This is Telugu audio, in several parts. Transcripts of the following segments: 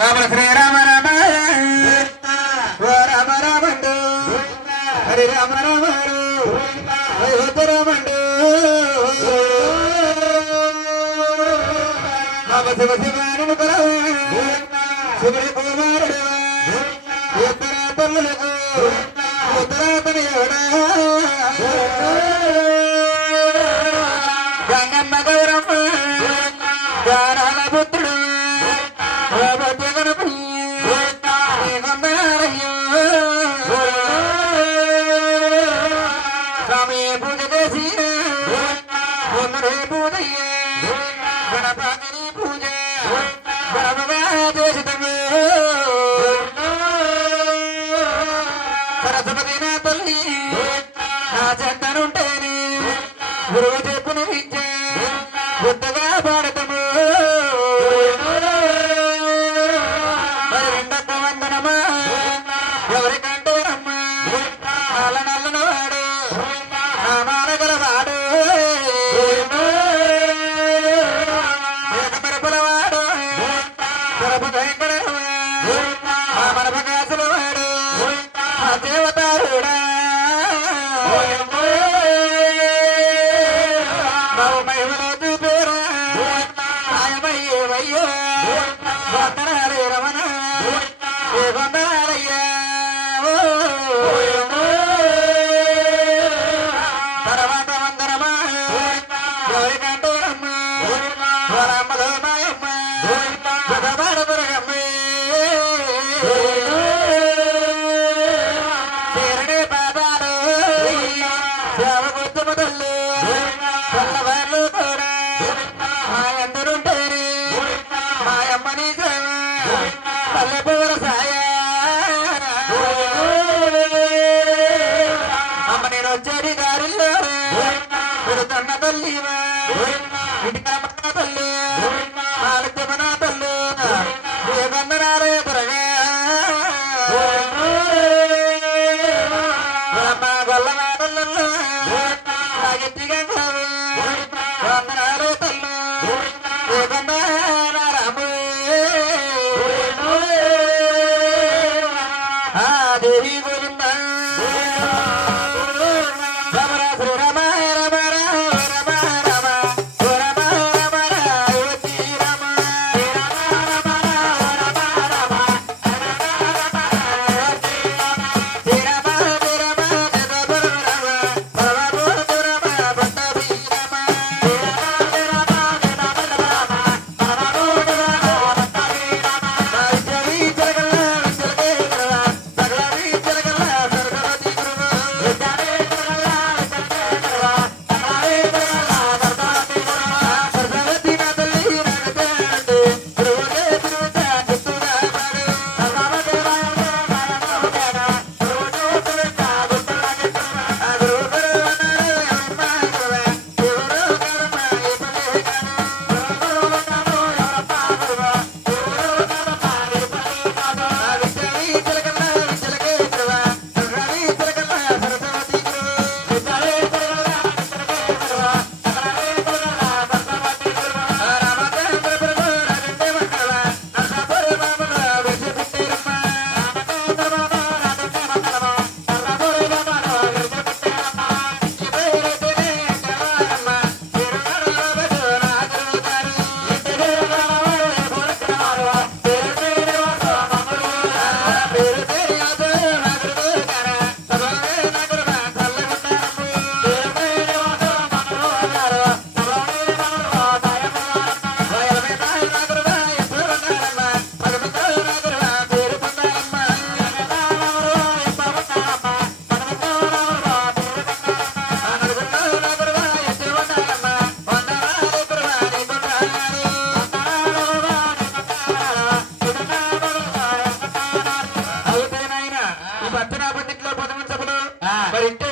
రామ శ్రీరామ రామ ఓ రామ రామండు హరి రామ రామండు హరి రామండు రామ శివ శివాను శివుడి కుమారుడు. ఉత్తరాపల్లులకు ఉత్తరాపని ఎవడా? గురువు చెప్పును విద్య. బుద్ధగా భారత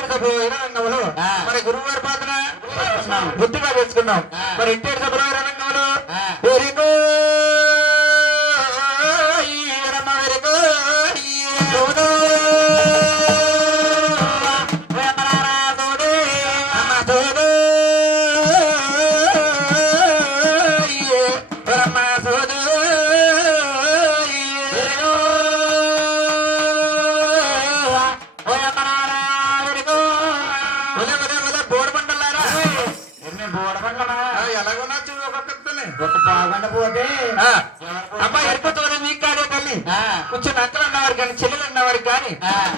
సభ ఇరవై రెండవలో మరి గురువారి పాత్ర? బుద్ధిగా చేసుకున్నాం. మరి ఇంటి సభలో కొంచెం అక్కలు అన్నవారు కానీ చెల్లెలు అన్నవారు కానీ.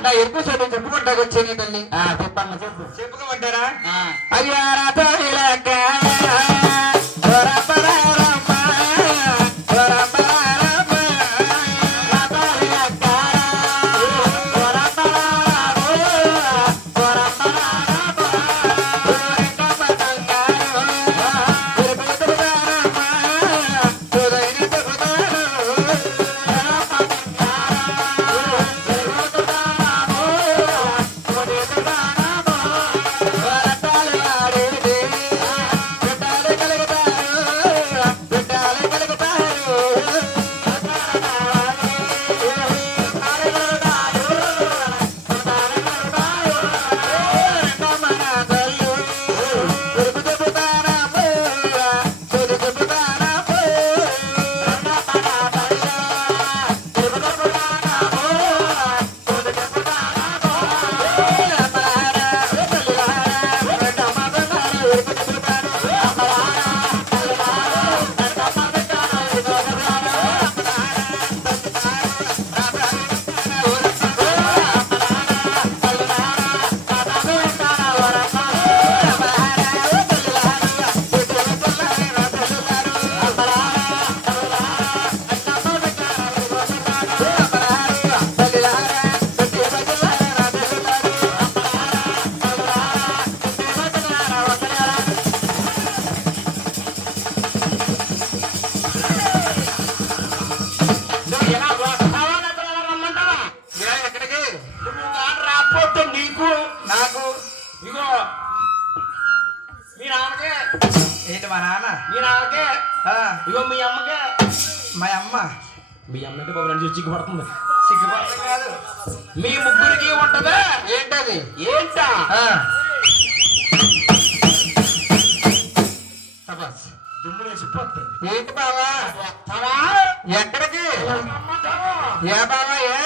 నా ఎరుపు చోద చెప్పుకుంటా వచ్చేది తల్లి. ఆ, చెప్పమ్మ చెప్పు చెప్పుకోమంటారా అయ్యారా రెండు సిగ్గుపడుతుంది కాదు. మీ ముగ్గురికి ఉంటదా? ఏంటది? ఏంటా? ఏంటి బావా? ఎక్కడికి? ఏ బావా ఏ.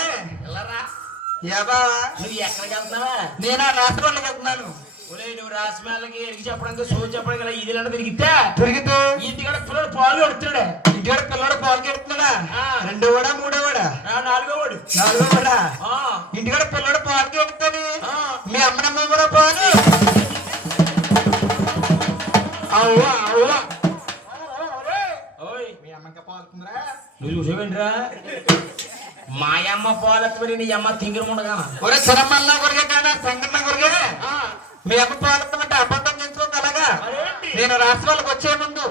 ఏ బావా? నువ్వు ఎక్కడికి వెళ్తున్నావా? నేను ఆ రాష్ట్రానికి వెళ్తున్నాను. ఒరేయ్ నువ్వు రాసిమేళ్ళకి ఎరిగి చెప్పడానికి సోచి చెప్పడానికి ఇలా ఇది తిరిగితే? తిరిగితే? ఇంటికాడ పిల్లడు పాలు కొడుతున్నాడు. ఇంటికాడ పిల్లడు పాలు కెడుతున్నాడా. రెండో వాడా మూడో వాడా ఆ, నాలుగో వాడు నాలుగో వాడా ఆ, ఇంటికాడ పిల్లడు పాలు కెడుతుంది. మీ అమ్మనమ్మ కూడా పాలు? అవ్వా మీ అమ్మకి పాలుతుందిరా నువ్వు చూసేవేంట్రా? మాయమ్మ పాలెత్తబడి నీ అమ్మ తింగిరి ఉండగా ఒరే శరమల్ల కొరిగే కానీ సంగన్న కొరిగే మీ అమ్మ పాలుతుందంటే అబద్ధం చేసుకోక అలాగా మరేంటి? నేను రాష్ట్రాలకు వచ్చే ముందు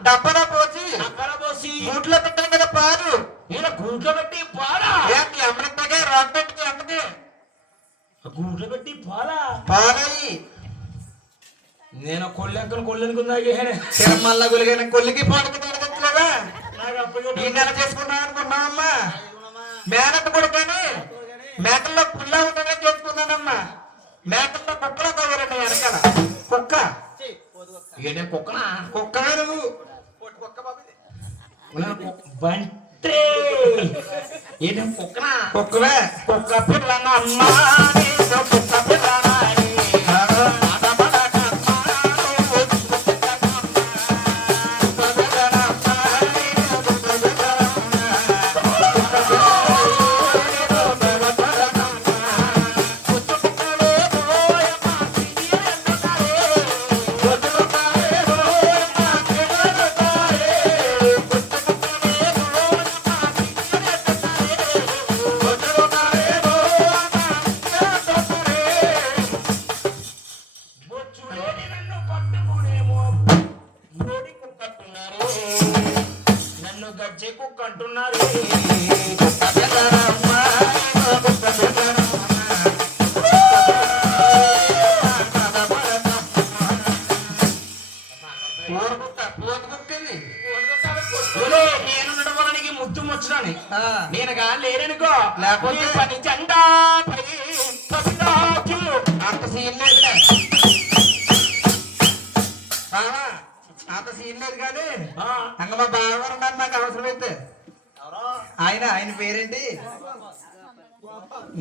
డబ్బలో పోసి? అక్కడ పోసి? గూట్లో పెట్టాను కదా పాలు. ఈయన గూట్లో పెట్టి పాలా? మీ అమ్మకి గూట్లో పెట్టి పాలా? పాలయ్యి నేను కొల్లెక్కను కొల్లెనుకుందా శరమల్ల కొలిగిన కొల్లికి పాలకి తోడగట్లేదా ఈ నెల చేసుకున్నా అనుకున్నావమ్మా మేనత్త కూడా కానీ మేకల్లో పుల్ల ఉంటుందని చేసుకున్నానమ్మా మేకల్లో కుక్కలో తగరండి వెనకాల. కుక్క. ఏంటే కుక్కనా కుక్క వేరు బంటే ఏంటే కుక్కనా? కుక్కవే. కుక్క పిల్లన అమ్మా కుక్క పిల్లనాని. ఆయన ఆయన పేరేంటి?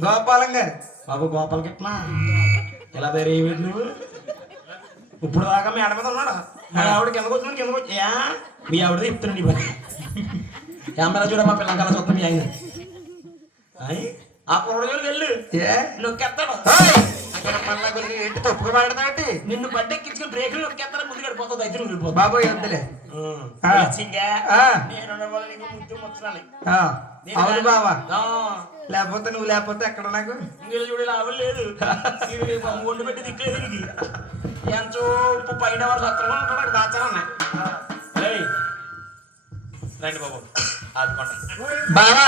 గోపాలం గారు. బాబు గోపాల్ గిట్నా ఎలా ధైర్యం నువ్వు? ఇప్పుడు దాకా మేడ మీద ఉన్నాడా? మా ఆవిడ కిందకు వచ్చిన కిందకు వచ్చి? మీ ఆవిడ చెప్తున్నాడు ఇవ్వండి కెమెరా చూడ మా పిల్లల కల చూస్తాం మీ ఆయన. ఆయ్, ఆ కుర్రజోలికి వెళ్ళు. ఏ? నొక్కేస్తాడు గురి ఏంటి తప్పుగా నిన్ను బడ్డెక్కించుకుని బ్రేకులు నొక్కేస్తాడు ముందు గడిపోతుంది అయితే నువ్వు బాబోయ్ వద్దులే. ముచ్చటాలి. ఆ, అవును బావా. లేకపోతే నువ్వు లేకపోతే ఎక్కడ నాకు? చూడు లాభం లేదు. వండి పెట్టి దిక్కులేదు ఎంతో ఉప్పు పైన ఉంటాడు అక్కడ దాచాలన్నా రండి బాబు. ఆదుకోండి. బావా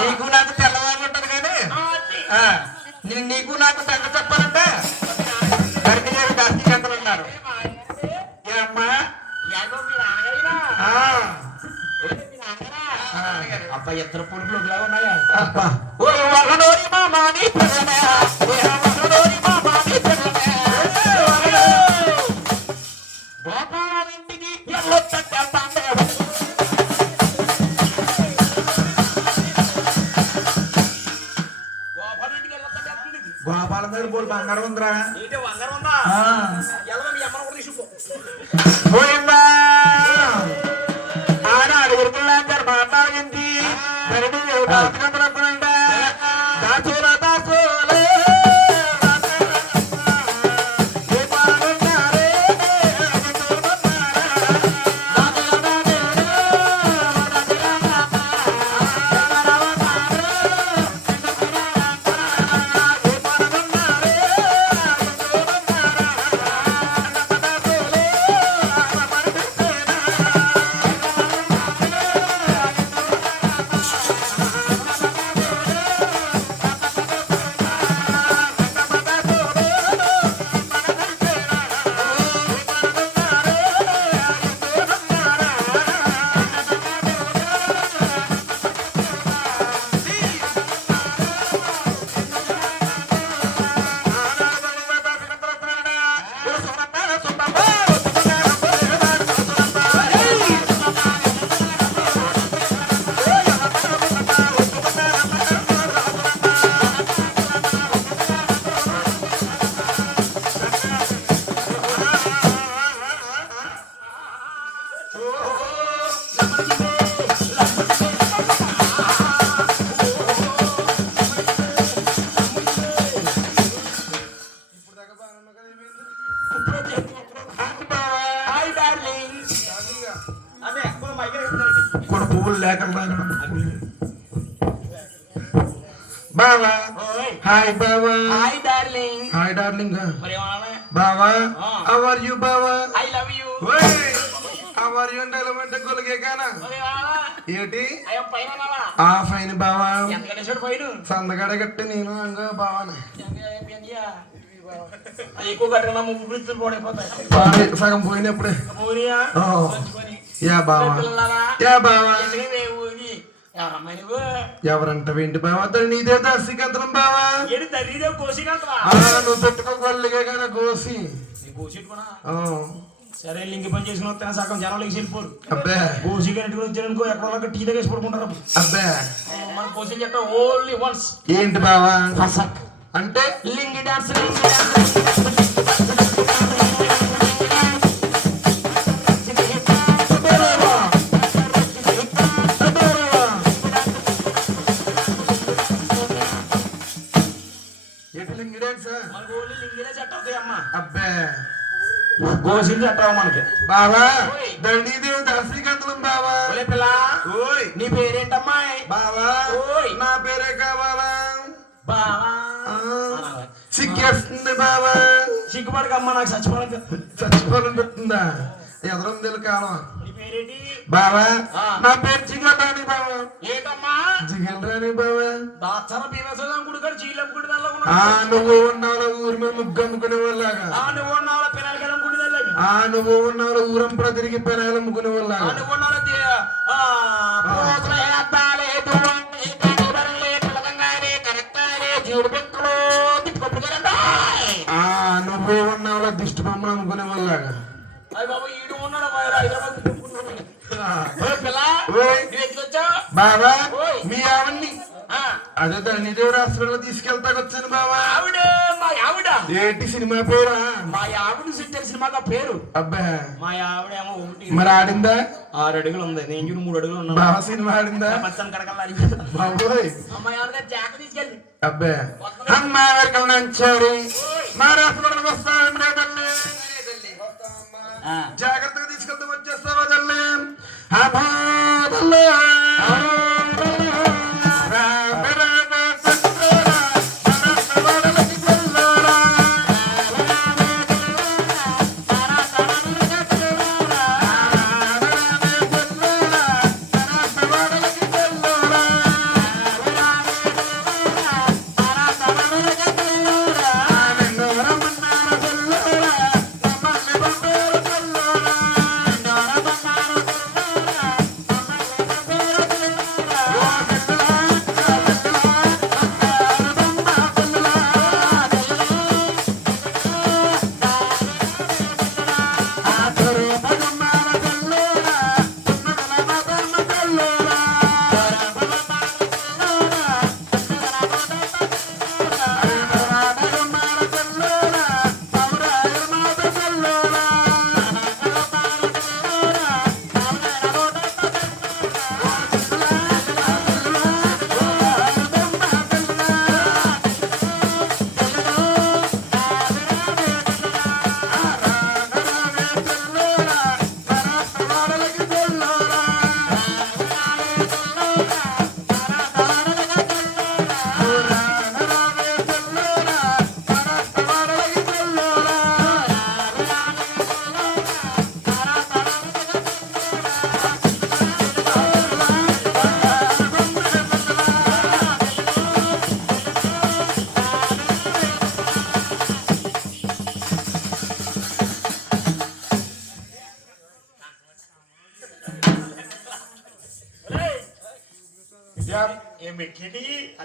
నీకు నాకు తెల్లవారు ఉంటది కానీ. ఆ, అది. ఆ, నీ- నీకు నాకు సంగ చెప్పాలంటే గరికి గారు దాస్తి గంటలు ఉన్నారు ఏ అమ్మా యాగో మీ నాన్నగారినా? ఆ, ఏ మీ నాన్నగారా? ఆ. అబ్బా ఇద్దరు పొడుపులు ఉన్నాయా అబ్బా. ఓ హాయ్ బావా హాయ్ డార్లింగ్ హాయ్ డార్లింగ్ బావా. హౌ ఆర్ యు బావా I love you how are you అంటే గొలగే కానా ఏంటి? ఆ ఫైన్ బావా సందగడ గట్టి నేను అంగ బావానే ఎక్కువ కట్టిన ముగ్గు గుర్తులు పోడైపోతాయి. సగం పోయినప్పుడే. యా బావా? యా బావా ఎక్కడికి ఏ ఊరి? ఎవరమ్మా నువ్వు? ఎవరంట వెండి బావా. తను నీదే బావా నువ్వు పెట్టుకో గొల్లగే కానీ కోసి. నీ కోసిట్టుకున్నా? ఆ, సరే లింగి పని చేసుకుని సగం జనాలకి వెళ్ళిపోరు అబ్బే. కోసి కట్టుకుని వచ్చారనుకో ఎక్కడ టీ దగ్గర పడుకుంటారు. అబ్బే. మన కోసి చెట్ట ఓన్లీ వన్స్ ఏంటి బావా? అంటే? Lungi dance lungi dance. మనకి. పిల్ల ఓయ్. నీ పేరేంటమ్మా? బావా ఓయ్. నా పేరే కావాలా? సిగ్గేస్తుంది సిగ్గుపడకమ్మా నాకు చచ్చిపోవాలి చచ్చిపోవాలనిపిస్తుందా ఎదురుంది కాలం. నీ పేరు ఏంటమ్మా? గుడి నువ్వు ఉన్నావు ఊరి మీద ముగ్గు అమ్ముకునే వాళ్ళగా నువ్వు ఉన్నావు ఆ నువ్వు ఉన్నావు ఊరంపడ తిరిగి పెనాలు నువ్వు ఉన్నావు ఆ నువ్వు ఉన్నావు దిష్టి బొమ్మలు అమ్ముకునే వాళ్ళగా. బాబు అదే ధరణిదేవి హాస్పిటల్ తీసుకెళ్తాకు వచ్చాను బావా. ఆవిడే మా ఆవిడ. ఏంటి సినిమా పేరా? మా ఆవిడ సిట్టర్ సినిమాగా పేరు. అబ్బా. మా ఆవిడేమో ఒకటి. మరి ఆడిందా? ఆరు అడుగులు ఉంది. నేను చూడు మూడు అడుగులు ఉన్నాను బావ సినిమా ఆడిందా? పచ్చని కడకల్లా బాబోయ్. అమ్మాయి ఆవిడ జాక తీసుకెళ్ళి. అబ్బా. అమ్మ నంచాడు మా హాస్పిటల్కి వస్తాను జాగ్రత్తగా తీసుకెళ్తూ వచ్చేస్తావా తల్లి? అమ్మా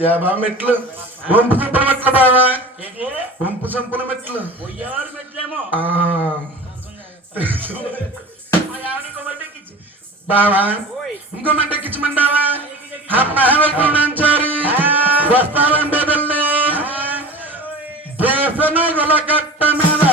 యాభై మెట్లు? వంపు సంపుల మెట్లు బావా. వంపు సంపుల మెట్లు. బావా ఇంకో మంట ఎక్కించమంటావా? అమ్మ వెళ్తున్నాంచారి వస్తావంటే తల్లి దేశన గుల కట్ట మీద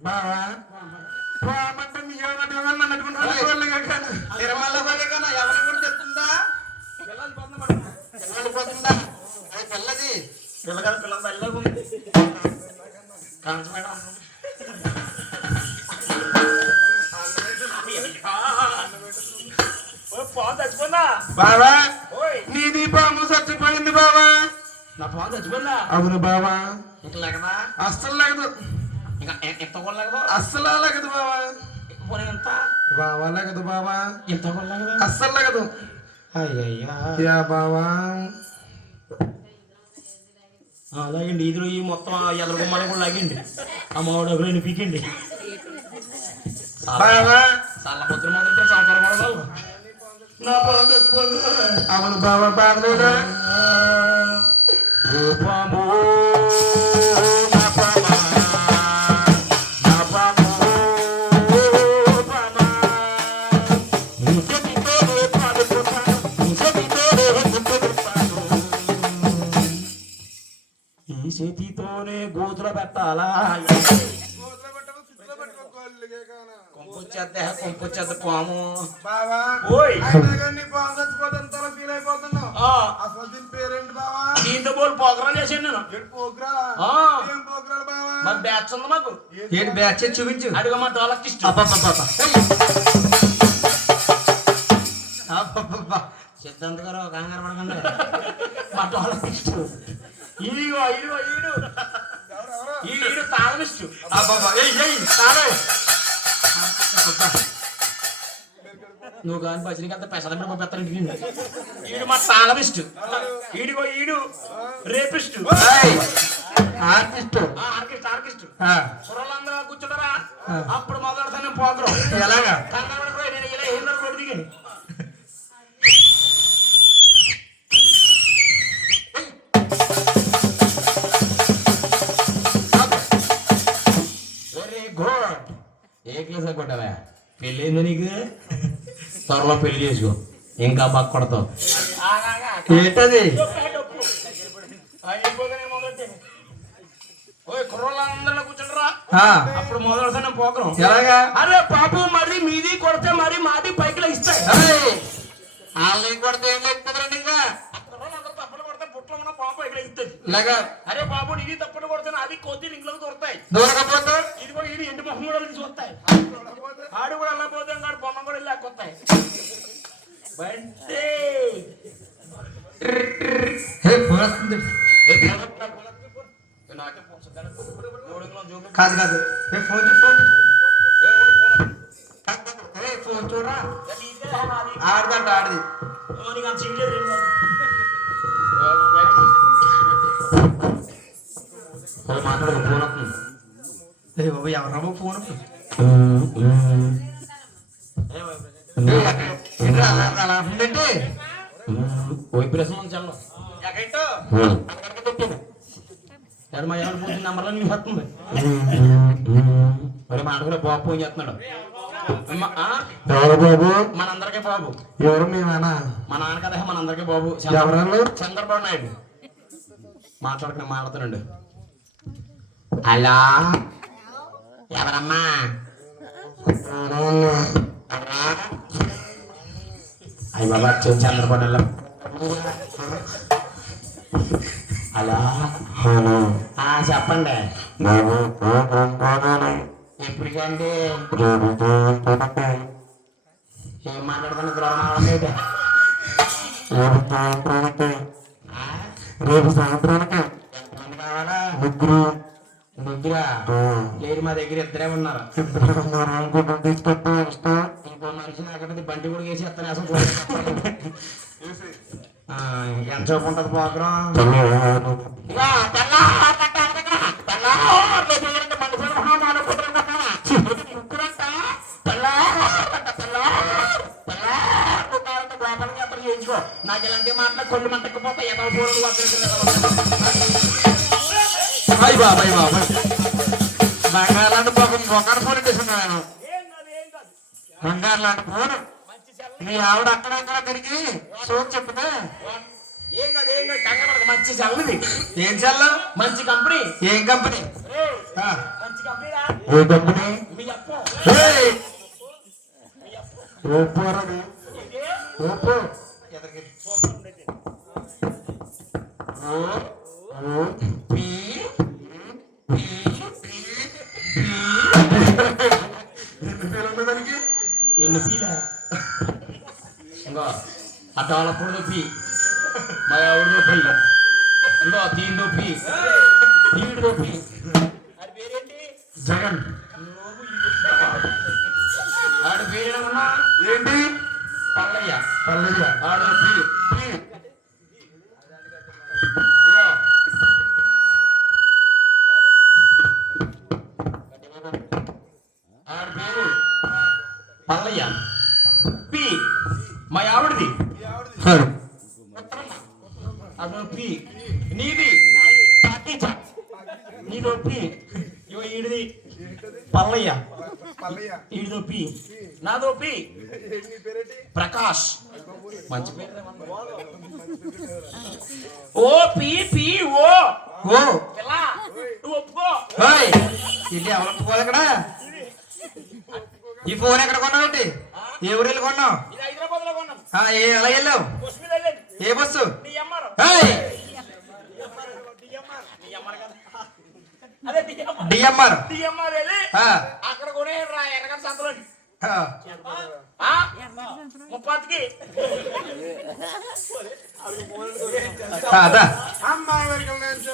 బావా పోమంటే నీ ఏమన్నా ఏమన్నా నడుపుకుంటూ వెళ్ళగా కానీ తిరుమల పోలే కన్నా ఎవరి కూడా చెప్తుందా? పిల్లలు పొందమంట. వెళ్ళిపోతుందా అది పిల్లది? పిల్లగాడు పిల్లలు వెళ్ళకు కాంచ మేడం. బావా ఓయ్. నీది పాము చచ్చిపోయింది బావా. నా పాము చచ్చిపోయిందా? అవును బావా. ఇక అస్సలు లేకదు. ఇంకా ఎంత కొనలేకదా అస్సలు బావా. పోనీ ఎంత బావా బావా. ఎంత అస్సలు అయ్యయ్యా. యా బావా. లాగండి. ఇదిలో ఈ మొత్తం ఎదర గుమ్మాలు కూడా లాగండి. ఆ మామిడి ఒకరు పీకండి. బావా. చాలా పొద్దున మొదలు సంవత్సరం కూడా చాలు. నా పాము చచ్చిపోయింది అవును బావా బాధలేదా? బ్యాచ్ ఉంది మాకు? ఏంటి బ్యాచ్ చూపించు. అడుగు మా డోలకి ఇష్టం. అబ్బబ్బబ్బబ్బ. అబ్బబ్బబ్బ. సిద్ధాంత్ గారు కంగారు పడకండి మా ఇష్టం. ఈడు. ఈడు ఈడు తాళం ఇష్టం అబ్బబ్బ. ఏయ్, ఏయ్, తాళం. నువ్వు కానీ భజనకి అంత పెసరం పంపిస్తాను ఇంటికి ఈడు మా తాళం ఇష్టం ఈడిగో ఈడు. రేపిస్టు. ఏయ్, ఆర్టిస్ట్ ఆర్కెస్ట్ కుర్రలందరూ కూర్చుంటారా? అప్పుడు మొదలెడతాను పోకరం ఎలాగా? నేను ఇలా ఏం కొట్టి దిగాను వెరీ గుడ్ ఏ క్లాస్ కొట్టావా? పెళ్ళి అయింది నీకు? త్వరలో పెళ్ళి చేసుకో. ఇంకా బాగా కొడతావు ఏంటది ఓయ్ కుర్రోళ్ళందరూ కూర్చుంటారా ఆ, అప్పుడు మొదలెడతాను పోకరం ఎలాగా? అరే బాబు మరి మీది కొడితే మరి మాది పైకి ఇస్తాయి. వాళ్ళని కొడితే ఏం లేకపోతే ఇంకా ఇలాగా అరే బాబు నీది తప్పలు కొడితే అది కొద్ది ఇంట్లోకి దొరుకుతాయి. దూరకపోతే? ఇది కూడా ఇది ఎండు మొహం కూడా చూస్తాయి ఆడు కూడా వెళ్ళకపోతే ఇంకాడు బొమ్మ కూడా వెళ్ళి కొత్తాయి బంటే హే, ఫోన్ వస్తుంది. కాదు కాదు. ఫోన్ ఫోన్ చూడరా. ఆడదంట ఆడది. ఫోన్ వస్తుంది. ఎవరమ్మా ఫోన్ అలా ఉందంటే? ఉంది చల్ల ఎక్కడో ఎక్కడ మా ఎవరు పూసిన నెంబర్లో నీకు వస్తుంది మరి మాట కూడా బాబు ఫోన్ చేస్తున్నాడు? ఎవరు బాబు? మనందరికీ బాబు. ఎవరు మేమేనా మా నాన్న కదా మనందరికీ బాబు. ఎవరు చంద్రబాబు నాయుడు. మాట్లాడుకుని మాట్లాడుతున్నాడు హలో? ఎవరమ్మా? అయ్యి బాబా చంద్రబాబు హలో. హలో. ఆ, చెప్పండి. ఎప్పటికండి? ఏం మాట్లాడుతున్నా ద్రోణ రేపు సాయంత్రానికి. ఎంతమంది కావాలా? ముగ్గురు. ముగ్గురా? లేరు మా దగ్గర ఇద్దరే ఉన్నారు. ఇద్దరు ఉన్నారు. ఇంకొకరు తీసుకొస్తా వస్తా ఇంకో మనిషి అక్కడ బండి కూడా వేసి ఎత్తాను అసలు ఎంత చూపు ఉంటుంది చేయించుకో నాకు ఇలాంటి మాటలు కొన్ని మంటకపోతే ఏదో ఫోన్లు అయ్యి బాబాయ్ బాబాయ్ బంగారు లాంటి ఒకరి ఫోన్ ఇస్తున్నాను బంగారు లాంటి ఫోన్ మీ ఆవిడ అక్కడక్కడ తిరిగి? సోక్ చెప్తే ఏం కాదు ఏం కాదు మంచి చల్లది ఏం చల్లం? మంచి కంపెనీ. ఏం కంపెనీ? మంచి కంపెనీ ఏ ఏయ్! ఓపు ఓపు. ఎన్ని పేరు ఉంది దానికి ఎన్ని పీలా ఇంకో ఆ డెవలప్డ్ నొప్పి. మా ఆవిడ నొప్పి. ఇంకో దీని నొప్పి. ఈవిడ నొప్పి. జగన్. ఆడ పేరేమన్నా ఏంటి? పల్లయ్య. పల్లెయ్య. ఆడ నొప్పి. O P P O. ఒప్పుకో. ఇక్కడ? ఈ ఫోన్ ఎక్కడ కొన్నావు ఏంటి? ఏ ఊరిలో కొన్నావు? ఏ ఎలా వెళ్ళావు? ఏ బస్సు? డిఎంఆర్ వెళ్ళి అక్కడ కొనే? ముప్పాతికి. ఆ, అదా అమ్మాయి వెనకాల నుంచి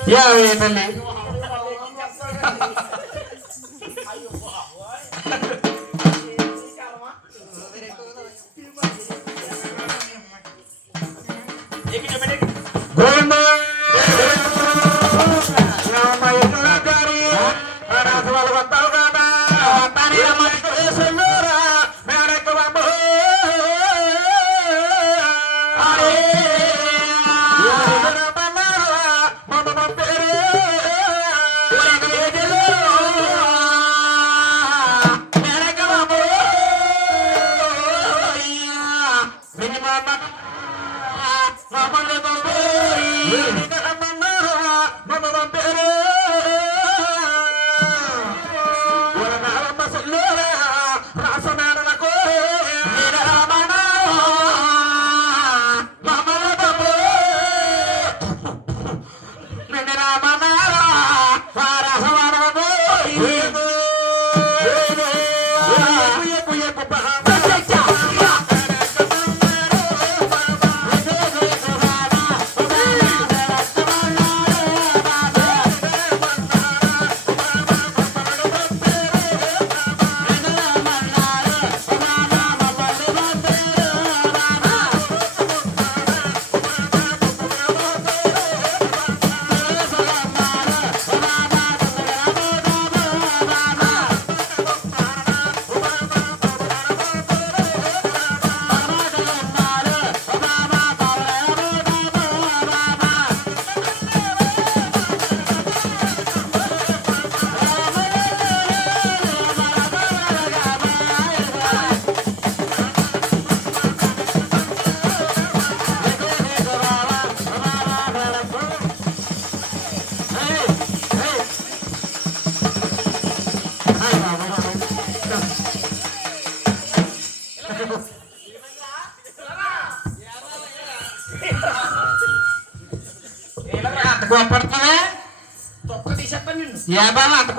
తీసేస్తాను నిన్ను ఏ బావా అంత